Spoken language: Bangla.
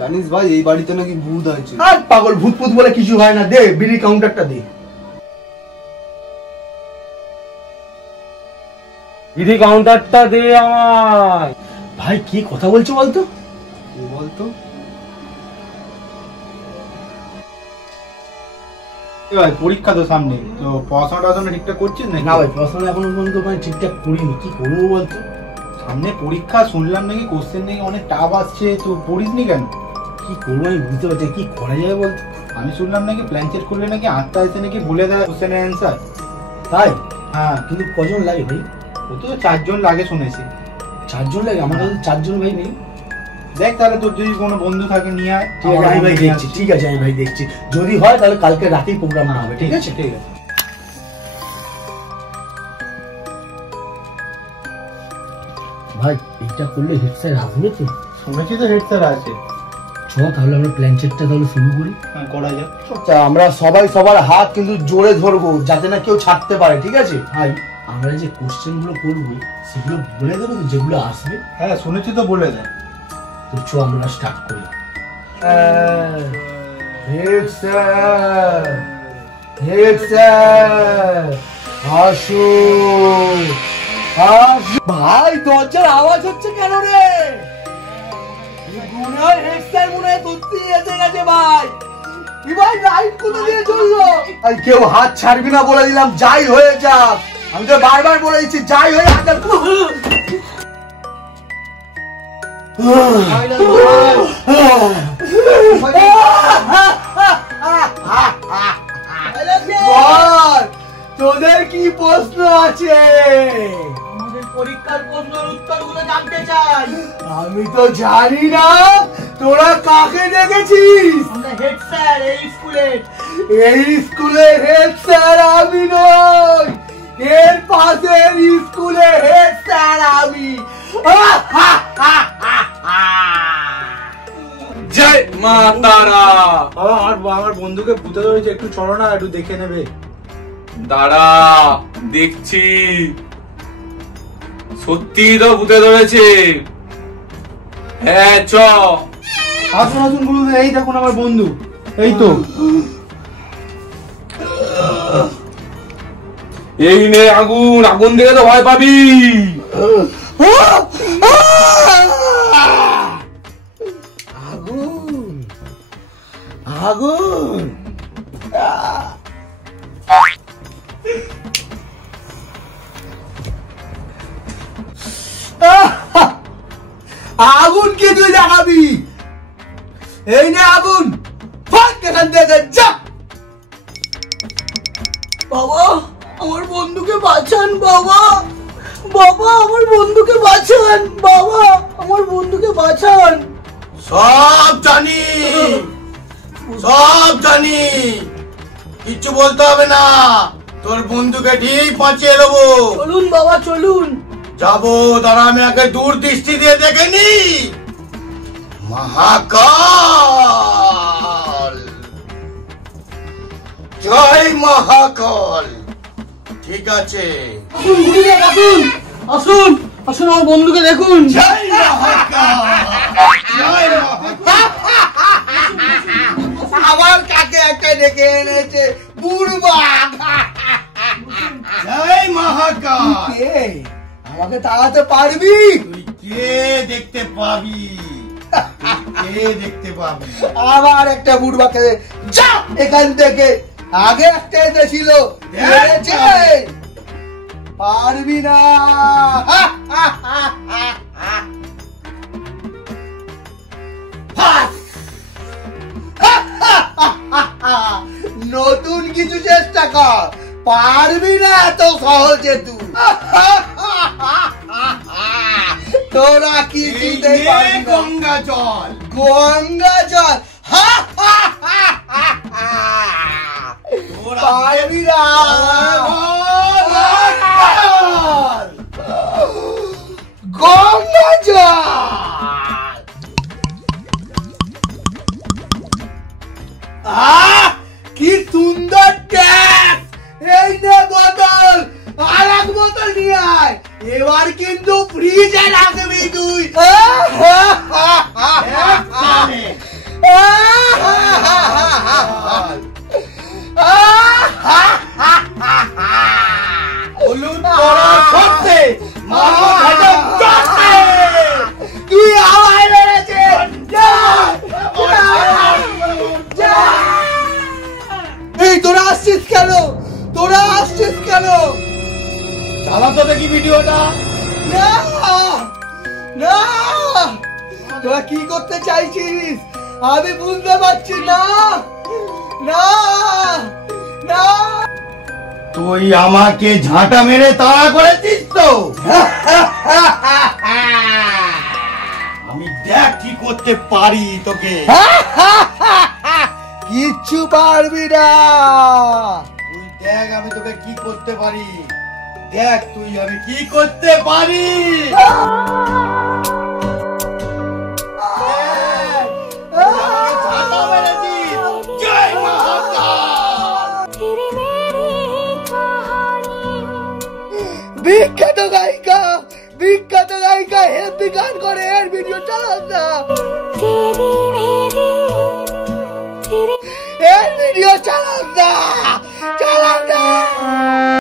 জানিস ভাই এই বাড়িতে নাকি ভূত আছে। আর পাগল, ভূত ভূত বলে কিছু হয় না। দে বিড়ি কাউন্টারটা দে। বিড়ি কাউন্টারটা দে আমায়। ভাই কি কথা বলছো বলতো? কি বলতো? ভাই পরীক্ষা তো সামনে, তো পড়াশোনাটা ঠিকঠাক করছিস নাকি? না ভাই, পড়াশোনা এখনো পর্যন্ত মানে ঠিকঠাক করিনি। কি করবো বলতো? সামনে পরীক্ষা, শুনলাম নাকি কোশ্চেন নাকি অনেক টাফ আসছে, তো পড়িসনি কেন? কি করবো আমি বুঝতে পারছি, কি করা যাবে বলতো? আমি শুনলাম নাকি প্ল্যান চেট করলে নাকি আটটা এসে নাকি বলে দেয় কোশ্চেনের অ্যান্সার। তাই? হ্যাঁ, কিন্তু কজন লাগে ভাই? ও তো 4 জন লাগে শুনেছি। 4 জন লাগে? আমার কাছে 4 জন ভাই নেই। দেখ তাহলে তোর যদি কোনো বন্ধু থাকে নিয়ে আয়। ঠিক আছে আমি ভাই দেখছি। ঠিক আছে আমি ভাই দেখছি, যদি হয় তাহলে কালকে রাতেই প্রোগ্রামটা হবে। ঠিক আছে ঠিক আছে। ভাই এটা করলে হেড স্যার আসবে তো? শুনেছি তো হেড স্যার আছে। চ তাহলে আমরা প্ল্যান চেটটা তাহলে শুরু করি। হ্যাঁ করা যাক। আচ্ছা আমরা সবাই সবার হাত কিন্তু জোরে ধরবো, যাতে না কেউ ছাড়তে পারে। ঠিক আছে ভাই? আমরা যে কোশ্চেন গুলো করবো সেগুলো বলে দেবো তো, যেগুলো আসবে। হ্যাঁ শুনেছি তো, বলে দেয়। তো চ আমরা স্টার্ট করি। হেড স্যার, হেড স্যার আসুন। ভাই দরজার আওয়াজ হচ্ছে কেন রে? হেড স্যার মনে হয় ধরতে এসে গেছে ভাই। ভাই লাইট কোথা দিয়ে জ্বললো? কেউ হাত ছাড়বি না বলে দিলাম, যাই হয়ে যাক। আমি তো বারবার বলে দিচ্ছি যাই হয়ে হাত। তোদের কি প্রশ্ন আছে? আমাদের পরীক্ষার প্রশ্নের উত্তরগুলো জানতে চাই। আমি তো জানি না, তোরা কাকে দেখেছিস? আমরা হেড স্যার এই স্কুলের। এই স্কুলের হেড স্যার আমি নই, এর পাশের স্কুলের হেড স্যার আমি। জয় মা তারা। আমার বন্ধুকে ভূতে ধরেছে, একটু চলো না, একটু দেখে নেবে। দাঁড়া দেখছি, সত্যি তো ভূতে ধরেছে। হ্যাঁ চ। আসুন আসুন গুরুদেব, এই দেখুন আমার বন্ধু। এই তো। এই নে আগুন, আগুন দেখে তো ভয় পাবি। আগুন, আগুন। আগুন কি তুই দেখাবি? এই নে আগুন, ফাট এখান থেকে যা। বাবা আমার বন্ধুকে বাঁচান, বাবা বাবা আমার বন্ধুকে বাঁচান, বাবা আমার বন্ধুকে বাঁচান। সব জানি, সব জানি, কিচ্ছু বলতে হবে না। তোর বন্ধুকে ঠিক বাঁচিয়ে দেবো। চলুন বাবা চলুন। যাবো, তারা আমি আগে দূর দৃষ্টি দিয়ে দেখেনি। মহাকাল, জয় মহাকাল। ঠিক আছে, আসুন গুরুদেব আসুন, আসুন আসুন আমার বন্ধুকে দেখুন। জয় মহাকাল, জয় মহাকাল। আবার কাকে একটা ডেকে এনেছে বুড়বা। জয় মহাকাল। কে? আমাকে তাড়াতে পারবি? তুই কে দেখতে পাবি? কে দেখতে পাবি? আবার একটা বুড়বাকে যা এখান থেকে। আগে একটা এসেছিল, এনেছে। পারবি না। নতুন কিছু চেষ্টা কর, পারবি না এত সহজে তুই। তোরা কিছুতেই পারবি না। গঙ্গা জল, গঙ্গা জল। পারবি না। গঙ্গা জল। কি সুন্দর ট্যাপ। এই নে বোতল, আর এক বোতল নিয়ে আয়। এবার কিন্তু ফ্রিজে রাখবি তুই। বেটা। না না, তোরা কি করতে চাইছিস আমি বুঝতে পারছি না। না না, তুই আমাকে ঝাঁটা মেরে তাড়া করেছিস তো? আমি দেখ কি করতে পারি তোকে। কিচ্ছু পারবি না। তুই দেখ আমি তোকে কি করতে পারি। দেখ তুই আমি কি করতে পারি। জয় মহাকাল। বিখ্যাত গায়িকা হেপি গান করে এর ভিডিও চালান না। এর ভিডিও চালান না।